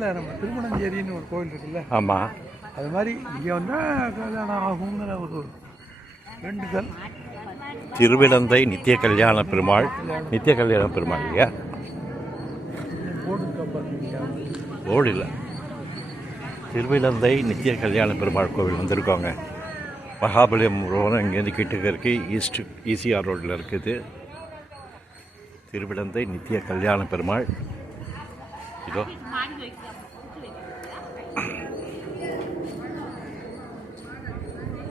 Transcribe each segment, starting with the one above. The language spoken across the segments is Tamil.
பக்கத்தில் நம்ம திருமணஞ்சேரின்னு ஒரு கோவில் இருக்குல்ல, ஆமாம், அது மாதிரி இங்கே வந்தால் கல்யாணம் ஆகுங்கிற ஒரு வேண்டுதல். திருவிழந்தை நித்திய கல்யாண பெருமாள், நித்திய கல்யாண பெருமாள் இல்லையா? போர்டு இல்லை, திருவிழந்தை நித்திய கல்யாண பெருமாள் கோவில் வந்திருக்கோங்க. மகாபலிபுரம் ரோடு இங்கேருந்து கிட்டக்க இருக்குது, ஈசிஆர் ரோட்டில் இருக்குது. திருவிழந்தை நித்திய கல்யாண பெருமாள் இதோ.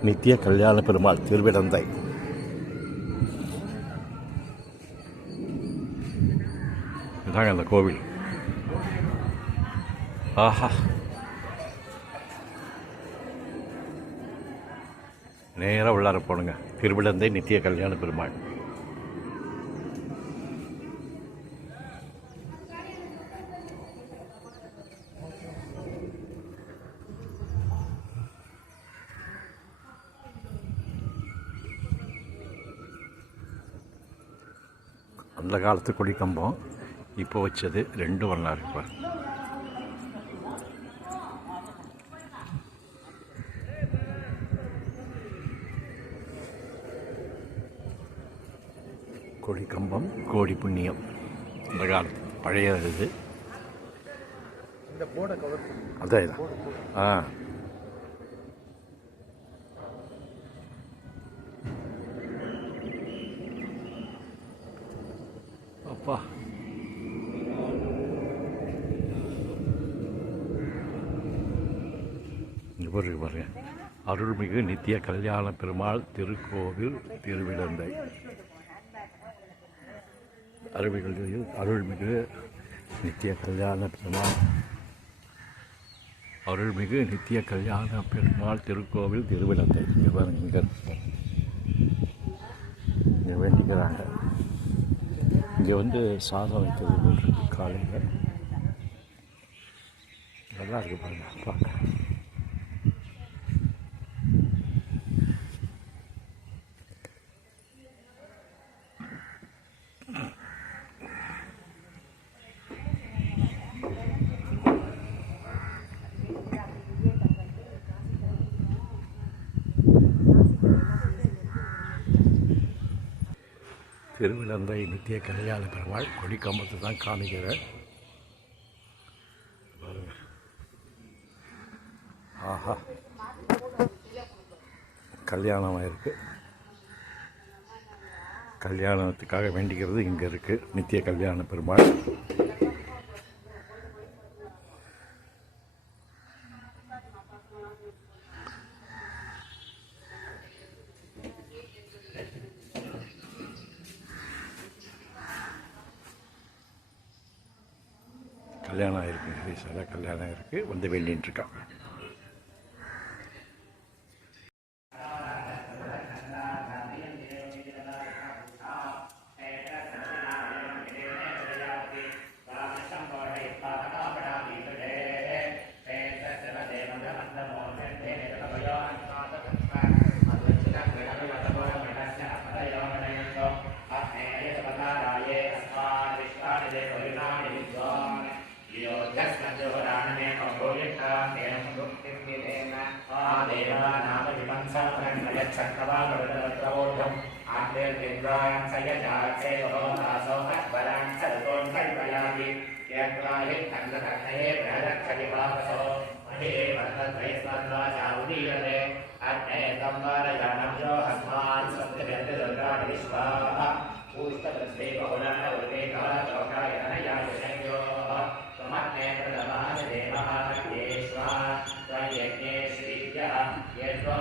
நித்திய கல்யாண பெருமாள் திருவிழந்தை. இதாங்க அந்த கோவில். ஆஹா, நேராக உள்ளார போனுங்க. திருவிழந்தை நித்திய கல்யாண பெருமாள். அந்த காலத்து கொடிக்கம்பம் இப்போ வச்சது ரெண்டும் ஒன்றா இருக்கு. கொடிக்கம்பம், கோடி புண்ணியம், இந்த காலத்து பழைய இது. அதான் ஆ, அப்பா இங்கே பாருங்க, அருள்மிகு நித்திய கல்யாண பெருமாள் திருக்கோவில் திருவிழந்தை. அருள்மிகு நித்திய கல்யாண பெருமாள், அருள்மிகு நித்திய கல்யாண பெருமாள் திருக்கோவில் திருவிழந்தை. இங்கே பாருங்க, இங்கே வேண்டிக்கிறாங்க. இங்கே வந்து சாதம் வைத்தது போட்டிருக்கு காலையில். நல்லா இருக்கு பாருங்க பார்க்க. திருவிழந்தை நித்திய கல்யாண பெருமாள் கொடிக்கம்பத்தை தான் காமிக்கிறேன். ஆஹா, கல்யாணமாக இருக்குது. கல்யாணத்துக்காக வேண்டிக்கிறது இங்கே இருக்குது. நித்திய கல்யாண பெருமாள். கல்யாணம் ஆகிருக்கு, சில கல்யாணம் இருக்குது, வந்து வேண்டின்ட்டுருக்கான். चक्रवाकवोढम आद्येन्द्रायं सयजाते वरोदासो अक्बरां सर्वों कल्पयामि यक्राहि तन्नतये बृहदक्षविभासो महे वर्तद्वैस्वद्वाचाउदीयते अग्ने संवारयानभ्यो हस्मान् स्वस्तिभिर्दुर्गाणि विश्वाः पूष्टदस्ते बहुलः उर्वेकः लोकायनयायुषयोः त्वमग्ने प्रदमाय देवः यज्ञे श्रीभ्यः यज्ञो